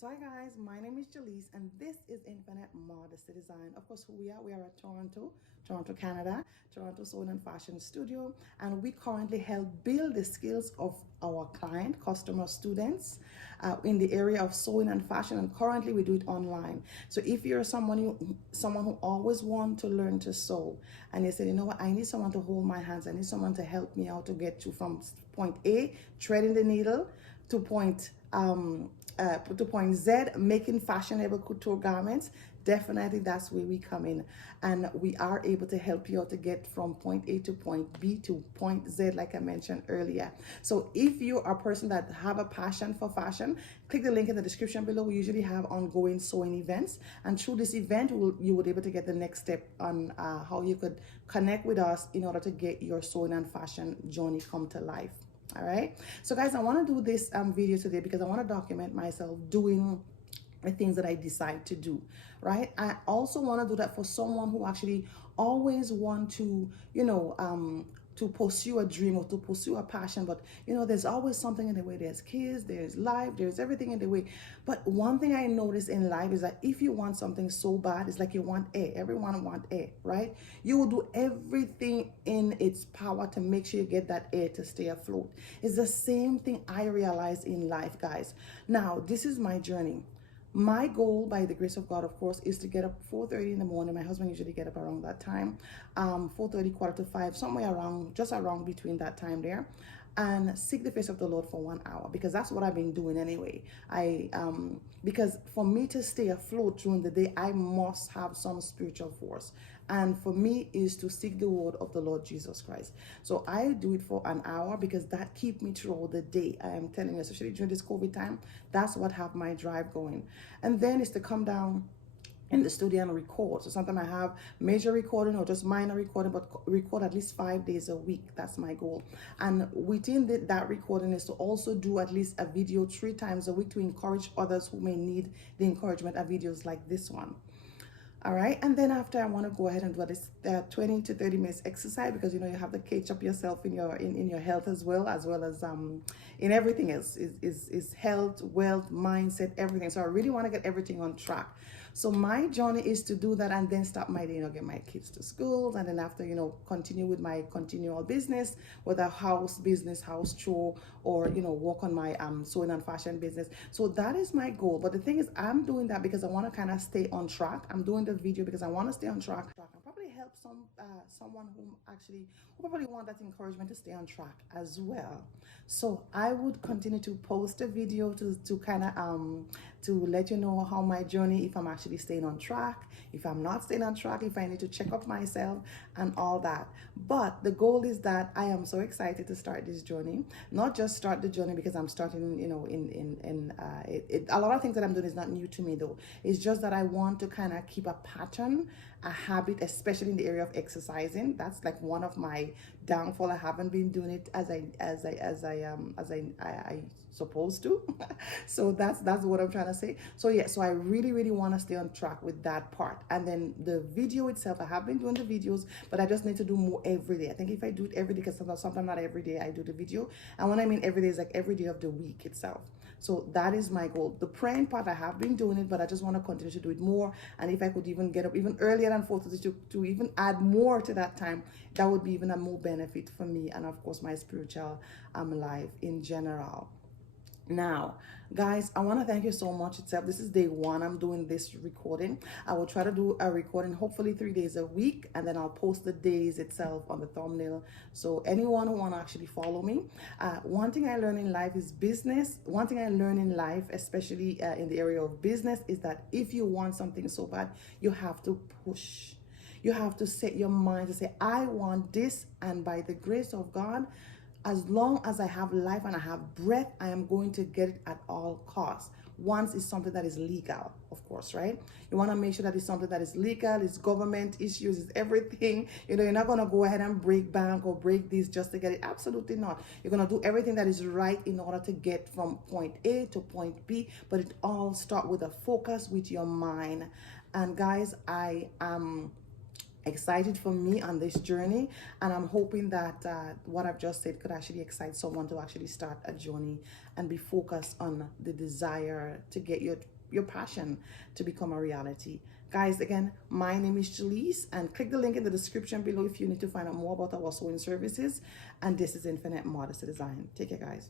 So hi guys, my name is Jaleese and this is Infinite Modesty Design. Of course, who we are at Toronto, Canada, Toronto Sewing and Fashion Studio, and we currently help build the skills of our client, customer, students in the area of sewing and fashion, and currently we do it online. So if you're someone who always want to learn to sew and you say, you know what, I need someone to hold my hands, I need someone to help me out to get to from point A, threading the needle, to point Z, making fashionable couture garments, definitely that's where we come in. And we are able to help you out to get from point A to point B to point Z, like I mentioned earlier. So if you are a person that have a passion for fashion, click the link in the description below. We usually have ongoing sewing events. And through this event, you would be able to get the next step on how you could connect with us in order to get your sewing and fashion journey come to life. All right, so guys, I want to do this video today because I want to document myself doing the things that I decide to do, right? I also want to do that for someone who actually always want to, to pursue a dream or to pursue a passion, but there's always something in the way. There's kids, there's life, there's everything in the way. But one thing I notice in life is that if you want something so bad, it's like you want air. Everyone want air, right? You will do everything in its power to make sure you get that air to stay afloat. It's the same thing I realized in life, guys. Now, this is my journey. My goal, by the grace of God, of course, is to get up 4:30 in the morning. My husband usually get up around that time, 4:30, quarter to 5, somewhere around, just around between that time there, and seek the face of the Lord for 1 hour, because that's what I've been doing anyway. Because for me to stay afloat during the day, I must have some spiritual force. And for me is to seek the word of the Lord Jesus Christ. So I do it for an hour because that keep me throughout the day. I am telling you, especially during this COVID time, that's what have my drive going. And then is to come down in the studio and record. So sometimes I have major recording or just minor recording, but record at least 5 days a week. That's my goal. And within that recording is to also do at least a video 3 times a week to encourage others who may need the encouragement of videos like this one. All right, and then after, I want to go ahead and do this 20 to 30 minutes exercise, because you have to catch up yourself in your health as well as in everything else is health, wealth, mindset, everything. So I really want to get everything on track. So my journey is to do that and then start my day, get my kids to school, and then after, continue with my continual business, whether house business, house chore, or work on my sewing and fashion business. So that is my goal. But the thing is, I'm doing that because I want to kind of stay on track. I'm doing the video because I want to stay on track and probably help someone who probably want that encouragement to stay on track as well. So I would continue to post a video to kind of to let you know how my journey, if I'm actually staying on track, if I'm not staying on track, if I need to check up myself and all that. But the goal is that I am so excited to start this journey. Not just start the journey because I'm starting, a lot of things that I'm doing is not new to me though. It's just that I want to kind of keep a pattern, a habit, especially in the area of exercising. That's like one of my downfall. I haven't been doing it as I supposed to. So that's what I'm trying to say. So yeah, so I really want to stay on track with that part. And then the video itself, I have been doing the videos, but I just need to do more every day. I think if I do it every day, because sometimes not every day I do the video. And when I mean every day, is like every day of the week itself. So that is my goal. The praying part, I have been doing it, but I just want to continue to do it more. And if I could even get up even earlier than 4:30 to even add more to that time, that would be even a more benefit for me and of course my spiritual life in general. Now, guys, I want to thank you so much itself. This is day 1. I'm doing this recording. I will try to do a recording hopefully 3 days a week, and then I'll post the days itself on the thumbnail. So anyone who want to actually follow me, one thing I learned in life is business. One thing I learned in life, especially in the area of business, is that if you want something so bad, you have to push. You have to set your mind to say, I want this, and by the grace of God, as long as I have life and I have breath, I am going to get it at all costs. Once it's something that is legal, of course, right? You want to make sure that it's something that is legal, it's government issues, it's everything. You're not going to go ahead and break bank or break this just to get it. Absolutely not. You're going to do everything that is right in order to get from point A to point B, but it all starts with a focus with your mind. And guys, I am excited for me on this journey, and I'm hoping that what I've just said could actually excite someone to actually start a journey and be focused on the desire to get your passion to become a reality. Guys, again, my name is Jaleese, and click the link in the description below if you need to find out more about our sewing services. And this is Infinite Modesty Design. Take care, guys.